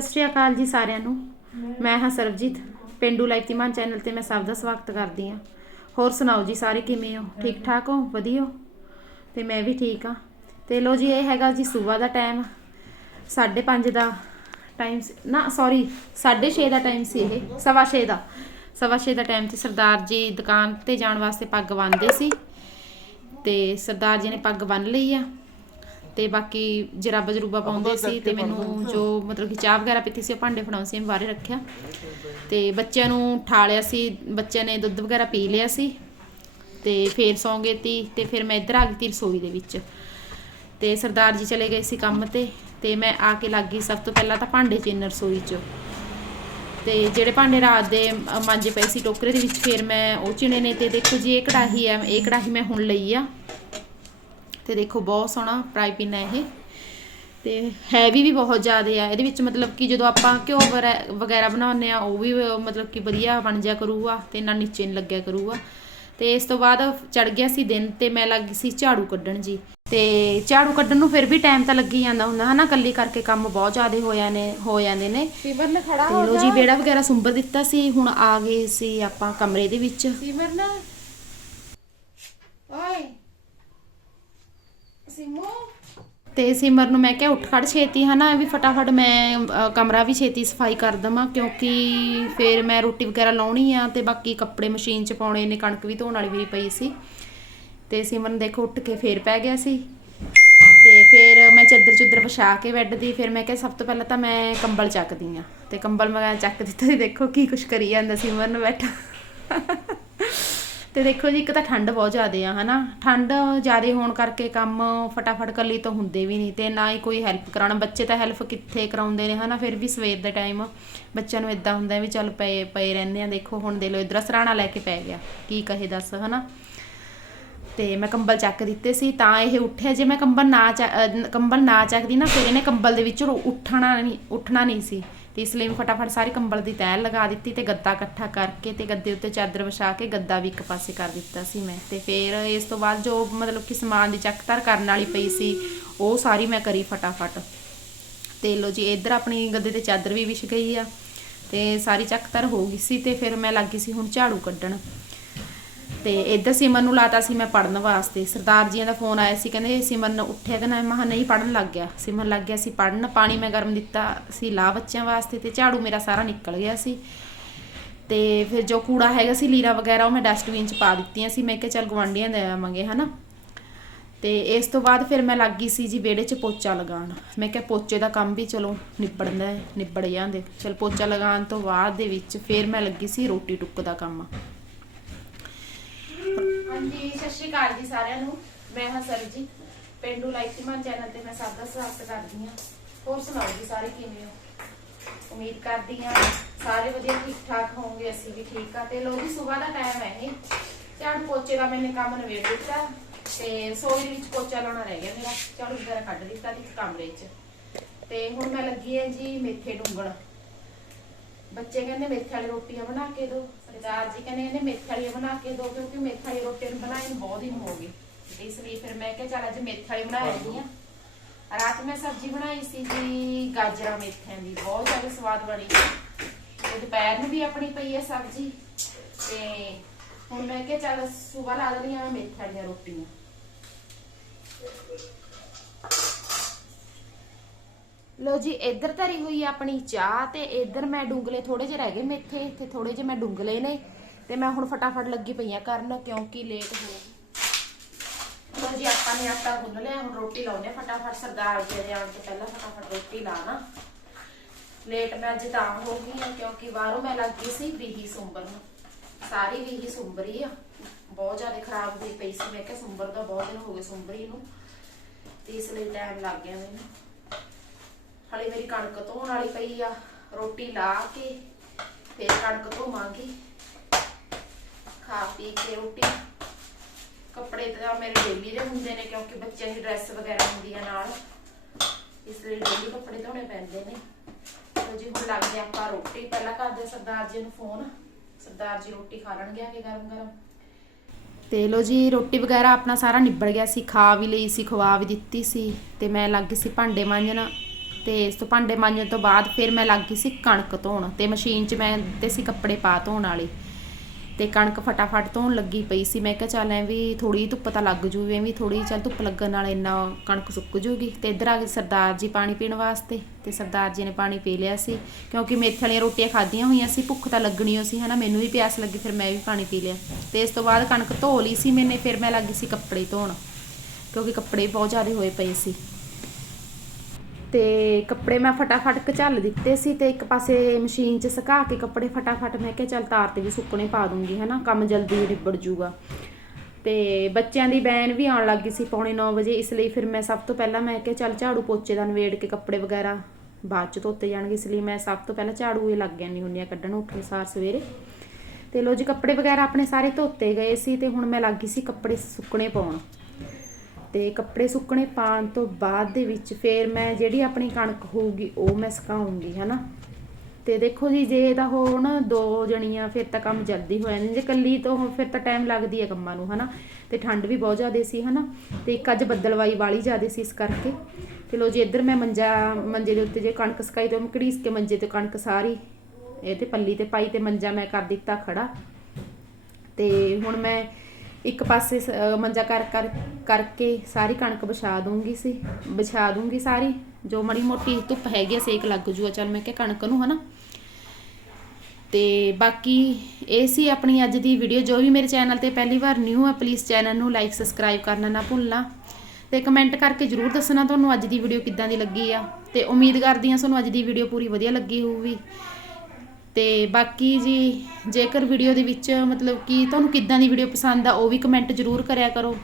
ਸਤਿ ਸ਼੍ਰੀ ਅਕਾਲ ਜੀ ਸਾਰਿਆਂ ਨੂੰ। ਮੈਂ ਹਾਂ ਸਰਬਜੀਤ। ਪਿੰਡੂ ਲਾਈਫ ਧੀਮਾਨ ਚੈਨਲ ਤੇ ਮੈਂ ਸਭ ਦਾ ਸਵਾਗਤ ਕਰਦੀ ਹਾਂ। ਹੋਰ ਸੁਣਾਓ ਜੀ ਸਾਰੇ ਕਿਵੇਂ ਹੋ? ਠੀਕ ਠਾਕ ਹੋ? ਵਧੀਆ ਹੋ? ਤੇ ਮੈਂ ਵੀ ਠੀਕ ਹਾਂ। ਤੇ ਲੋ ਜੀ ਇਹ ਹੈਗਾ ਜੀ ਸਵੇਰ ਦਾ ਟਾਈਮ 5:30 ਦਾ ਟਾਈਮ ਨਾ ਸੌਰੀ 6:30 ਦਾ ਟਾਈਮ ਸੀ ਇਹ। 6:30 ਦਾ। 6:30 ਦਾ ਟਾਈਮ ਤੇ ਸਰਦਾਰ ਜੀ ਦੁਕਾਨ ਤੇ ਜਾਣ ਵਾਸਤੇ ਪੱਗ ਬੰਨਦੇ ਸੀ। ਤੇ ਸਰਦਾਰ ਜੀ ਨੇ ਪੱਗ ਬੰਨ ਲਈ ਆ। ਤੇ ਬਾਕੀ ਜਰਾਬਾ ਜਰੂਬਾ ਪਾਉਂਦੇ ਸੀ ਤੇ ਮੈਨੂੰ ਜੋ ਮਤਲਬ ਕਿ ਚਾਹ ਵਗੈਰਾ ਪੀਤੀ ਸੀ ਉਹ ਭਾਂਡੇ ਫੜਾਉਂ ਸੀ ਮੈਂ ਬਾਹਰੇ ਰੱਖਿਆ। ਤੇ ਬੱਚਿਆਂ ਨੂੰ ਠਾਲਿਆ ਸੀ ਬੱਚਿਆਂ ਨੇ ਦੁੱਧ ਵਗੈਰਾ ਪੀ ਲਿਆ ਸੀ। ਤੇ ਫੇਰ ਸੌਂ ਗਏ ਤੀ ਤੇ ਫਿਰ ਮੈਂ ਇੱਧਰ ਆ ਗਈ ਤੀ ਰਸੋਈ ਦੇ ਵਿੱਚ। ਤੇ ਸਰਦਾਰ ਜੀ ਚਲੇ ਗਏ ਸੀ ਕੰਮ ਤੇ ਤੇ ਮੈਂ ਆ ਕੇ ਲੱਗ ਗਈ ਸਭ ਤੋਂ ਪਹਿਲਾਂ ਤਾਂ ਭਾਂਡੇ ਚੇਨ ਰਸੋਈ 'ਚ। ਤੇ ਜਿਹੜੇ ਭਾਂਡੇ ਰਾਤ ਦੇ ਮਾਂਜੇ ਪਏ ਸੀ ਟੋਕਰੇ ਦੇ ਵਿੱਚ ਫਿਰ ਮੈਂ ਉਹ ਚਿਣੇ ਨੇ ਤੇ ਦੇਖੋ ਜੀ ਇਹ ਕੜਾਹੀ ਹੈ ਇਹ ਕੜਾਹੀ ਮੈਂ ਹੁਣ ਲਈ ਆ। ਤੇ ਦੇਖੋ ਬਹੁਤ ਸੋਹਣਾ ਫਰਾਈ ਪੈਨ ਹੈ ਇਹ। ਤੇ ਹੈਵੀ ਵੀ ਬਹੁਤ ਜ਼ਿਆਦਾ ਆ। ਇਹਦੇ ਵਿੱਚ ਮਤਲਬ ਕਿ ਜਦੋਂ ਆਪਾਂ ਘਿਓ ਵਗੈਰਾ- ਬਣਾਉਂਦੇ ਆ ਉਹ ਵੀ ਮਤਲਬ ਕਿ ਵਧੀਆ ਬਣ ਜਾ ਕਰੂਗਾ ਤੇ ਨਾ ਨੀਚੇ ਨਹੀਂ ਲੱਗਿਆ ਕਰੂਗਾ। ਤੇ ਇਸ ਤੋਂ ਬਾਅਦ ਚੜ ਗਿਆ ਸੀ ਦਿਨ ਤੇ ਮੈਂ ਲੱਗ ਗਈ ਸੀ ਝਾੜੂ ਕੱਢਣ ਜੀ। ਤੇ ਝਾੜੂ ਕੱਢਣ ਨੂੰ ਫਿਰ ਵੀ ਟਾਈਮ ਤਾਂ ਲੱਗੀ ਜਾਂਦਾ ਹੁੰਦਾ ਹਨਾ? ਕੱਲੀ ਕਰਕੇ ਕੰਮ ਬਹੁਤ ਜ਼ਿਆਦਾ ਹੋ ਜਾਂਦੇ ਹੋ ਜਾਂਦੇ ਨੇ। ਸਿਮਰਨ ਖੜਾ ਹੋ ਲੋ ਜੀ। ਬੇੜਾ ਵਗੈਰਾ ਸੁੰਬਰ ਦਿੱਤਾ ਸੀ ਹੁਣ ਆ ਗਏ ਸੀ ਆਪਾਂ ਕਮਰੇ ਦੇ ਵਿੱਚ। ਓਏ ਸਿਮੂ? ਤੇ ਸਿਮਰ ਨੂੰ ਮੈਂ ਕਿਹਾ ਉੱਠ ਖੜ ਛੇਤੀ ਹਨਾ? ਵੀ ਫਟਾਫਟ ਮੈਂ ਅ, ਕਮਰਾ ਵੀ ਛੇਤੀ ਸਫ਼ਾਈ ਕਰ ਦਵਾਂ ਕਿਉਂਕਿ ਫਿਰ ਮੈਂ ਰੋਟੀ ਵਗੈਰਾ ਲਾਉਣੀ ਆ ਤੇ ਬਾਕੀ ਕੱਪੜੇ ਮਸ਼ੀਨ 'ਚ ਪਾਉਣੇ ਨੇ ਕਣਕ ਵੀ ਧੋਣ ਵਾਲੀ ਵੀ ਪਈ ਸੀ। ਤੇ ਸਿਮਰਨ ਦੇਖੋ ਉੱਠ ਕੇ ਫੇਰ ਪੈ ਗਿਆ ਸੀ। ਤੇ ਫਿਰ ਮੈਂ ਚੱਦਰ ਚੁੱਦਰ ਵਿਛਾ ਕੇ ਬੈੱਡ ਦੀ ਫਿਰ ਮੈਂ ਕਿਹਾ ਸਭ ਤੋਂ ਪਹਿਲਾਂ ਤਾਂ ਮੈਂ ਕੰਬਲ ਚੱਕਦੀ ਆ। ਤੇ ਕੰਬਲ ਮੈਂ ਚੱਕ ਦਿੱਤਾ ਤੇ ਦੇਖੋ ਕੀ ਕੁਛ ਕਰੀ ਜਾਂਦਾ ਸਿਮਰਨ ਬੈਠਾ। ਤੇ ਦੇਖੋ ਜੀ, ਇੱਕ ਤਾਂ ਠੰਡ ਬਹੁਤ ਜ਼ਿਆਦੇ ਆ, ਹਨਾ। ਠੰਡ ਜ਼ਿਆਦੇ ਹੋਣ ਕਰਕੇ ਕੰਮ ਫਟਾਫਟ ਕੱਲੀ ਤਾਂ ਹੁੰਦੇ ਵੀ ਨਹੀਂ ਤੇ ਨਾ ਹੀ ਕੋਈ ਹੈਲਪ ਕਰਾਉਣਾ। ਬੱਚੇ ਤਾਂ ਹੈਲਪ ਕਿੱਥੇ ਕਰਾਉਂਦੇ ਨੇ, ਹਨਾ। ਫਿਰ ਵੀ ਸਵੇਰ ਦੇ ਟਾਈਮ ਬੱਚਿਆਂ ਨੂੰ ਇਦਾਂ ਹੁੰਦਾ ਵੀ ਚੱਲ ਪਏ ਪਏ ਰਹਿੰਦੇ ਆ। ਦੇਖੋ, ਹੁਣ ਦੇ ਲੋ ਇਧਰ ਸਰਾਣਾ ਲੈ ਕੇ ਪੈ ਗਿਆ। ਕੀ ਕਹੇ ਦੱਸ, ਹਨਾ। ਤੇ ਮੈਂ ਕੰਬਲ ਚੱਕ ਦਿੱਤੇ ਸੀ, ਤਾਂ ਇਹ ਉੱਠਿਆ। ਜੇ ਮੈਂ ਕੰਬਲ ਨਾ ਚੱਕ- ਕੰਬਲ ਨਾ ਚੱਕਦੀ ਨਾ, ਫਿਰ ਇਹਨੇ ਕੰਬਲ ਦੇ ਵਿੱਚੋਂ ਉੱਠਣਾ ਨਹੀਂ ਉੱਠਣਾ ਨਹੀਂ ਸੀ। ਤੇ ਇਸ ਲਈ ਮੈਂ ਫਟਾਫਟ ਸਾਰੀ ਕੰਬਲ ਦੀ ਤੈਅ ਲਗਾ ਦਿੱਤੀ ਤੇ ਗੱਦਾ ਇਕੱਠਾ ਕਰਕੇ ਤੇ ਗੱਦੇ ਉੱਤੇ ਚਾਦਰ ਵਿਛਾ ਕੇ ਗੱਦਾ ਵੀ ਇੱਕ ਪਾਸੇ ਕਰ ਦਿੱਤਾ ਸੀ ਮੈਂ। ਤੇ ਫਿਰ ਇਸ ਤੋਂ ਬਾਅਦ ਜੋ ਮਤਲਬ ਕਿ ਸਮਾਨ ਦੀ ਚੱਕ-ਧਰ ਕਰਨ ਵਾਲੀ ਪਈ ਸੀ, ਉਹ ਸਾਰੀ ਮੈਂ ਕਰੀ ਫਟਾਫਟ। ਤੇ ਲੋ ਜੀ, ਇੱਧਰ ਆਪਣੀ ਗੱਦੇ ਤੇ ਚਾਦਰ ਵੀ ਵਿਛ ਗਈ ਆ ਤੇ ਸਾਰੀ ਚੱਕ-ਧਰ ਹੋ ਗਈ ਸੀ ਤੇ ਫਿਰ ਮੈਂ ਲੱਗੀ ਸੀ ਹੁਣ ਝਾੜੂ ਕੱਢਣ। ਤੇ ਇੱਧਰ ਸਿਮਰਨ ਨੂੰ ਲਾਤਾ ਸੀ ਮੈਂ ਪੜਨ ਵਾਸਤੇ। ਸਰਦਾਰ ਜੀਆਂ ਦਾ ਫੋਨ ਆਇਆ ਸੀ ਕਹਿੰਦੇ ਸਿਮਰਨ ਉੱਠਿਆ ਕਹਿੰਦਾ ਮੈਂ ਕਿਹਾ ਨਹੀਂ ਪੜਨ ਲੱਗ ਗਿਆ। ਸਿਮਰਨ ਲੱਗ ਗਿਆ ਸੀ ਪੜਨ ਪਾਣੀ ਮੈਂ ਗਰਮ ਦਿੱਤਾ ਸੀ ਲਾ ਬੱਚਿਆਂ ਵਾਸਤੇ ਤੇ ਝਾੜੂ ਮੇਰਾ ਸਾਰਾ ਨਿਕਲ ਗਿਆ ਸੀ। ਤੇ ਫਿਰ ਜੋ ਕੂੜਾ ਹੈਗਾ ਸੀ ਲੀਰਾ ਵਗੈਰਾ ਉਹ ਮੈਂ ਡਸਟਬਿਨ 'ਚ ਪਾ ਦਿੱਤੀਆਂ ਸੀ। ਮੈਂ ਕਿਹਾ ਚੱਲ ਗਵਾਂਢੀਆਂ ਦੇ ਆਵਾਂਗੇ ਹਨਾ। ਤੇ ਇਸ ਤੋਂ ਬਾਅਦ ਫਿਰ ਮੈਂ ਲੱਗ ਗਈ ਸੀ ਜੀ ਵਿਹੜੇ 'ਚ ਪੋਚਾ ਲਗਾਉਣ। ਮੈਂ ਕਿਹਾ ਪੋਚੇ ਦਾ ਕੰਮ ਵੀ ਚਲੋ ਨਿਬੜਦਾ ਹੈ, ਨਿਬੜ ਜਾਂਦੇ। ਚਲ ਪੋਚਾ ਲਗਾਉਣ ਤੋਂ ਬਾਅਦ ਦੇ ਵਿੱਚ ਫਿਰ ਮੈਂ ਲੱਗੀ ਸੀ ਰੋਟੀ ਟੁੱਕ ਦਾ ਕੰਮ। ਹਾਂਜੀ, ਸਤਿ ਸ਼੍ਰੀ ਅਕਾਲ ਜੀ ਸਾਰਿਆਂ ਨੂੰ। ਮੈਂ ਹਾਂ ਸਰਜੀ ਪਿੰਡੂ ਲਾਈਫ ਚੈਨਲ ਤੇ ਮੈਂ ਸਭ ਦਾ ਸਵਾਗਤ ਕਰਦੀ ਹਾਂ। ਹੋਰ ਸੁਣਾਓ ਜੀ ਸਾਰੇ ਕਿਵੇਂ ਹੋ? ਉਮੀਦ ਕਰਦੀ ਹਾਂ ਸਾਰੇ ਵਧੀਆ ਠੀਕ ਠਾਕ ਹੋਵੋਗੇ, ਅਸੀਂ ਵੀ ਠੀਕ ਆ ਤੇ ਲੋ ਜੀ ਸਵੇਰ ਦਾ ਟਾਈਮ ਹੈ ਇਹ ਝਾੜੂ ਪੋਚੇ ਦਾ ਮੈਨੇ ਕੰਮ ਨਵੇੜ ਦਿੱਤਾ ਤੇ ਸੋਈ ਦੇ ਵਿੱਚ ਪੋਚਾ ਲਾਉਣਾ ਰਹਿ ਗਿਆ ਮੇਰਾ। ਝਾੜੂ ਵਗੈਰਾ ਕੱਢ ਦਿੱਤਾ ਤੇ ਕਮਰੇ 'ਚ। ਤੇ ਹੁਣ ਮੈਂ ਲੱਗੀ ਹਾਂ ਜੀ ਮੇਥੇ ਡੁੰਗਣ ਬੱਚੇ ਕਹਿੰਦੇ ਮੇਥੇ ਵਾਲੀ ਰੋਟੀਆਂ ਬਣਾ ਕੇ ਦਿਓ ਸਰਦਾਰ ਜੀ ਕਹਿੰਦੇ ਇਹਨੇ ਮੇਥੇ ਵਾਲੀਆਂ ਬਣਾ ਕੇ ਦਿਓ ਕਿਉਂਕਿ ਮੇਥੇ ਵਾਲੀ ਰੋਟੀ ਨੂੰ ਬਣਾਏ ਨੂੰ ਬਹੁਤ ਦਿਨ ਹੋ ਗਏ। ਇਸ ਲਈ ਫਿਰ ਮੈਂ ਕਿਹਾ ਚੱਲ ਅੱਜ ਮੇਥੇ ਵਾਲੀ ਬਣਾ ਲੈਂਦੀ ਆ ਰਾਤ ਮੈਂ ਸਬਜ਼ੀ ਬਣਾਈ ਸੀ ਜੀ ਗਾਜਰਾਂ ਮੇਥਿਆਂ ਦੀ, ਬਹੁਤ ਜ਼ਿਆਦਾ ਸਵਾਦ ਬਣੀ। ਤੇ ਦੁਪਹਿਰ ਨੂੰ ਵੀ ਆਪਣੀ ਪਈ ਹੈ ਸਬਜ਼ੀ ਤੇ ਹੁਣ ਮੈਂ ਕਿਹਾ ਚੱਲ ਸਵੇਰ ਲਾ ਲੈਂਦੀ ਆ ਮੇਥੇ ਵਾਲੀਆਂ ਰੋਟੀਆਂ। ਲੋ ਜੀ, ਇੱਧਰ ਧਰੀ ਹੋਈ ਆ ਆਪਣੀ ਚਾਹ ਤੇ ਇੱਧਰ ਮੈਂ ਡੁੰਗਲੇ ਥੋੜੇ ਜਿਹੇ ਰਹਿ ਗਏ ਮੇਥੇ ਤੇ ਥੋੜੇ ਜਿਹੇ ਮੈਂ ਡੁੰਗਲੇ ਨੇ ਤੇ ਮੈਂ ਹੁਣ ਫਟਾਫਟ ਲੱਗੀ ਪਈਆਂ ਕਰਨ ਕਿਉਂਕਿ ਲੇਟ ਹੋ ਲੋ ਜੀ, ਆਪਾਂ ਨੇ ਆਟਾ ਗੁੰਨ ਲਿਆ, ਹੁਣ ਰੋਟੀ ਲਾਉਣੇ ਫਟਾਫਟ, ਸਰਦਾਰ ਜੀ ਦੇ ਆਉਣ ਤੋਂ ਪਹਿਲਾਂ ਫਟਾਫਟ ਰੋਟੀ ਲਾਣਾ ਲੇਟ ਮੈਂ ਅੱਜ ਤਾਂ ਹੋ ਗਈ ਆ ਕਿਉਂਕਿ ਬਾਹਰੋਂ ਮੈਂ ਲੱਗ ਗਈ ਸੀ ਵੀਹੀ ਸੁੰਬਰ ਨੂੰ। ਸਾਰੀ ਵੀਹੀ ਸੁੰਬਰੀ ਆ। ਬਹੁਤ ਜ਼ਿਆਦਾ ਖਰਾਬ ਹੋਈ ਪਈ ਸੀ, ਮੈਂ ਕਿਹਾ ਸੁੰਬਰ ਦਾ ਬਹੁਤ ਦਿਨ ਹੋ ਗਏ ਸੁੰਬਰੀ ਨੂੰ। ਤੇ ਇਸ ਲਈ ਟਾਈਮ ਲੱਗ ਗਿਆ ਮੈਨੂੰ। ਹਲੇ ਮੇਰੀ ਕਣਕ ਧੋਣ ਵਾਲੀ ਪਈ ਆ, ਰੋਟੀ ਲਾ ਕੇ, ਫੇਰ ਕਣਕ ਧੋਵਾਂਗੀ। ਖਾ ਪੀ ਕੇ ਰੋਟੀ। ਕੱਪੜੇ ਤਾਂ ਮੇਰੇ ਡੇਲੀ ਦੇ ਹੁੰਦੇ ਨੇ, ਕਿਉਂਕਿ ਬੱਚਿਆਂ ਦੀ ਡਰੈਸ ਵਗੈਰਾ ਹੁੰਦੀ ਨਾਲ। ਇਸ ਲਈ ਡੇਲੀ ਕੱਪੜੇ ਧੋਣੇ ਪੈਂਦੇ ਨੇ। ਲੋ ਜੀ, ਹੁਣ ਲੱਗਦੇ ਆਪਾਂ ਰੋਟੀ। ਪਹਿਲਾਂ ਕਰਦੇ ਆ ਸਰਦਾਰ ਜੀ ਨੂੰ ਫੋਨ ਸਰਦਾਰ ਜੀ ਰੋਟੀ ਖਾ ਲੈਣਗੇ ਆ ਗਰਮ ਗਰਮ। ਤੇ ਲੋ ਜੀ, ਰੋਟੀ ਵਗੈਰਾ ਆਪਣਾ ਸਾਰਾ ਨਿਬੜ ਗਿਆ ਸੀ, ਖਾ ਵੀ ਲਈ ਸੀ, ਖਵਾ ਵੀ ਦਿੱਤੀ ਸੀ। ਤੇ ਮੈਂ ਲੱਗ ਗਈ ਸੀ ਭਾਂਡੇ ਮਾਂਜਣ। ਤੇ ਇਸ ਤੋਂ ਭਾਂਡੇ ਮਾਂਜਣ ਤੋਂ ਬਾਅਦ ਫਿਰ ਮੈਂ ਲੱਗ ਗਈ ਸੀ ਕਣਕ ਧੋਣ ਤੇ ਮਸ਼ੀਨ 'ਚ ਮੈਂ ਤੇ ਸੀ ਕੱਪੜੇ ਪਾ ਧੋਣ ਵਾਲੇ। ਤੇ ਕਣਕ ਫਟਾਫਟ ਧੋਣ ਲੱਗੀ ਪਈ ਸੀ। ਮੈਂ ਕਿਹਾ ਚੱਲ ਐ ਵੀ ਥੋੜੀ ਧੁੱਪ ਤਾਂ ਲੱਗ ਜੂ ਐ ਵੀ ਥੋੜੀ ਚੱਲ ਧੁੱਪ ਲੱਗਣ ਨਾਲ ਇੰਨਾ ਕਣਕ ਸੁੱਕ ਜੂਗੀ। ਤੇ ਇੱਧਰ ਆ ਗਏ ਸਰਦਾਰ ਜੀ ਪਾਣੀ ਪੀਣ ਵਾਸਤੇ ਤੇ ਸਰਦਾਰ ਜੀ ਨੇ ਪਾਣੀ ਪੀ ਲਿਆ ਸੀ। ਕਿਉਂਕਿ ਮੇਥੇ ਵਾਲੀਆਂ ਰੋਟੀਆਂ ਖਾਧੀਆਂ ਹੋਈਆਂ ਸੀ, ਭੁੱਖ ਤਾਂ ਲੱਗਣੀ ਓ ਸੀ, ਹਨਾ? ਮੈਨੂੰ ਵੀ ਪਿਆਸ ਲੱਗੀ, ਫਿਰ ਮੈਂ ਵੀ ਪਾਣੀ ਪੀ ਲਿਆ। ਤੇ ਇਸ ਤੋਂ ਬਾਅਦ ਕਣਕ ਧੋ ਲਈ ਸੀ ਮੈਨੇ, ਫਿਰ ਮੈਂ ਲੱਗੀ ਸੀ ਕੱਪੜੇ ਧੋਣ। ਕਿਉਂਕਿ ਕੱਪੜੇ ਬਹੁਤ ਜ਼ਿਆਦਾ ਹੋਏ ਪਏ ਸੀ। ਤੇ ਕੱਪੜੇ ਮੈਂ ਫਟਾਫਟ ਕਚਲ ਦਿੱਤੇ ਸੀ ਤੇ ਇੱਕ ਪਾਸੇ ਮਸ਼ੀਨ 'ਚ ਸੁਕਾ ਕੇ ਕੱਪੜੇ ਫਟਾਫਟ ਮੈਂ ਕਿਹਾ ਚੱਲ ਤਾਰ ਤੇ ਵੀ ਸੁੱਕਣੇ ਪਾ ਦੂੰਗੀ, ਹਨਾ? ਕੰਮ ਜਲਦੀ ਨਿਬੜ ਜੂਗਾ। ਤੇ ਬੱਚਿਆਂ ਦੀ ਬੈਨ ਵੀ ਆਉਣ ਲੱਗੀ ਸੀ ਪੌਣੇ 9 ਵਜੇ, ਇਸ ਲਈ ਫਿਰ ਮੈਂ ਸਭ ਤੋਂ ਪਹਿਲਾਂ ਮੈਂ ਕਿਹਾ ਚੱਲ ਝਾੜੂ ਪੋਚੇ ਦਾ ਨਵੇੜ ਕੇ ਕੱਪੜੇ ਵਗੈਰਾ ਬਾਅਦ ਚ ਧੋਤੇ ਜਾਣਗੇ, ਇਸ ਲਈ ਮੈਂ ਸਭ ਤੋਂ ਪਹਿਲਾਂ ਝਾੜੂ ਇਹ ਲੱਗ ਜਾਂਦੀ ਹੁੰਦੀ ਆ ਕੱਢਣ ਉੱਠਣ ਸਾਰ ਸਵੇਰੇ। ਤੇ ਲੋ ਜੀ, ਕੱਪੜੇ ਵਗੈਰਾ ਆਪਣੇ ਸਾਰੇ ਧੋਤੇ ਗਏ ਸੀ ਤੇ ਹੁਣ ਮੈਂ ਲੱਗੀ ਸੀ ਕੱਪੜੇ ਸੁੱਕਣੇ ਪਾਉਣ। ਤੇ ਕੱਪੜੇ ਸੁੱਕਣੇ ਪਾਉਣ ਤੋਂ ਬਾਅਦ ਦੇ ਵਿੱਚ ਫੇਰ ਮੈਂ ਜਿਹੜੀ ਆਪਣੀ ਕਣਕ ਹੋਊਗੀ ਉਹ ਮੈਂ ਸੁਕਾਉਂਗੀ, ਹਨਾ? ਤੇ ਦੇਖੋ ਜੀ, ਜੇ ਤਾਂ ਹੋ ਨਾ ਦੋ ਜਣੀਆਂ ਫਿਰ ਤਾਂ ਕੰਮ ਜਲਦੀ ਹੋ ਜਾਂਦਾ ਜੇ ਕੱਲੀ ਤੋਂ ਫਿਰ ਤਾਂ ਟਾਈਮ ਲੱਗਦੀ ਹੈ ਕੰਮਾਂ ਨੂੰ, ਹਨਾ? ਤੇ ਠੰਡ ਵੀ ਬਹੁਤ ਜ਼ਿਆਦਾ ਸੀ, ਹਨਾ? ਤੇ ਇੱਕ ਅੱਜ ਬੱਦਲਵਾਈ ਵਾਲੀ ਜ਼ਿਆਦਾ ਸੀ ਇਸ ਕਰਕੇ। ਚਲੋ ਲੋ ਜੀ, ਇੱਧਰ ਮੈਂ ਮੰਜਾ, ਮੰਜੇ ਦੇ ਉੱਤੇ ਜੇ ਕਣਕ ਸੁਕਾਈ ਤੋਂ ਮੈਂ ਘੜੀਸ ਕੇ ਮੰਜੇ ਤੇ ਕਣਕ ਸਾਰੀ, ਇਹ ਤੇ ਪੱਲੀ ਤੇ ਪਾਈ ਤੇ ਮੰਜਾ ਮੈਂ ਕਰ ਦਿੱਤਾ ਖੜਾ। ਤੇ ਹੁਣ ਮੈਂ ਇੱਕ ਪਾਸੇ ਸ- ਮੰਜਾ ਕਰ ਕਰ ਕਰਕੇ ਸਾਰੀ ਕਣਕ ਵਿਛਾ ਦੂੰਗੀ ਸੀ ਵਿਛਾ ਦੂੰਗੀ ਸਾਰੀ ਜੋ ਮੜੀ ਮੋਟੀ ਧੁੱਪ ਹੈਗੀ ਆ, ਸੇਕ ਲੱਗ ਜੂਗਾ ਚੱਲ ਮੈਂ ਕਿਹਾ ਕਣਕ ਨੂੰ ਹਨਾ। ਤੇ ਬਾਕੀ ਇਹ ਸੀ ਆਪਣੀ ਅੱਜ ਦੀ ਵੀਡੀਓ ਜੋ ਵੀ ਮੇਰੇ ਚੈਨਲ ਤੇ ਪਹਿਲੀ ਵਾਰ ਨਿਊ ਆ ਪਲੀਜ਼ ਚੈਨਲ ਨੂੰ ਲਾਈਕ ਸਬਸਕ੍ਰਾਈਬ ਕਰਨਾ ਨਾ ਭੁੱਲਣਾ। ਤੇ ਕਮੈਂਟ ਕਰਕੇ ਜਰੂਰ ਦੱਸਣਾ ਤੁਹਾਨੂੰ ਅੱਜ ਦੀ ਵੀਡੀਓ ਕਿੱਦਾਂ ਦੀ ਲੱਗੀ ਆ। ਤੇ ਉਮੀਦ ਕਰਦੀ ਹਾਂ ਤੁਹਾਨੂੰ ਅੱਜ ਦੀ ਵੀਡੀਓ ਪੂਰੀ ਵਧੀਆ ਲੱਗੀ ਹੋਊਗੀ। ਤੇ ਬਾਕੀ ਜੀ, ਜੇਕਰ ਵੀਡੀਓ ਦੇ ਵਿੱਚ ਮਤਲਬ ਕਿ ਤੁਹਾਨੂੰ ਕਿੱਦਾਂ ਦੀ ਵੀਡੀਓ ਪਸੰਦ ਆ, ਉਹ ਵੀ ਕਮੈਂਟ ਜਰੂਰ ਕਰਿਆ ਕਰੋ।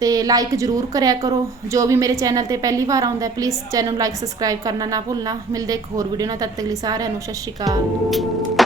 ਤੇ ਲਾਈਕ ਜਰੂਰ ਕਰਿਆ ਕਰੋ। ਜੋ ਵੀ ਮੇਰੇ ਚੈਨਲ ਤੇ ਪਹਿਲੀ ਵਾਰ ਆਉਂਦਾ ਪਲੀਜ਼ ਚੈਨਲ ਨੂੰ ਲਾਈਕ ਸਬਸਕ੍ਰਾਈਬ ਕਰਨਾ ਨਾ ਭੁੱਲਣਾ। ਮਿਲਦੇ ਇੱਕ ਹੋਰ ਵੀਡੀਓ ਨਾਲ, ਤਦ ਤੱਕ ਲਈ ਸਾਰਿਆਂ ਨੂੰ ਸਤਿ ਸ਼੍ਰੀ ਅਕਾਲ।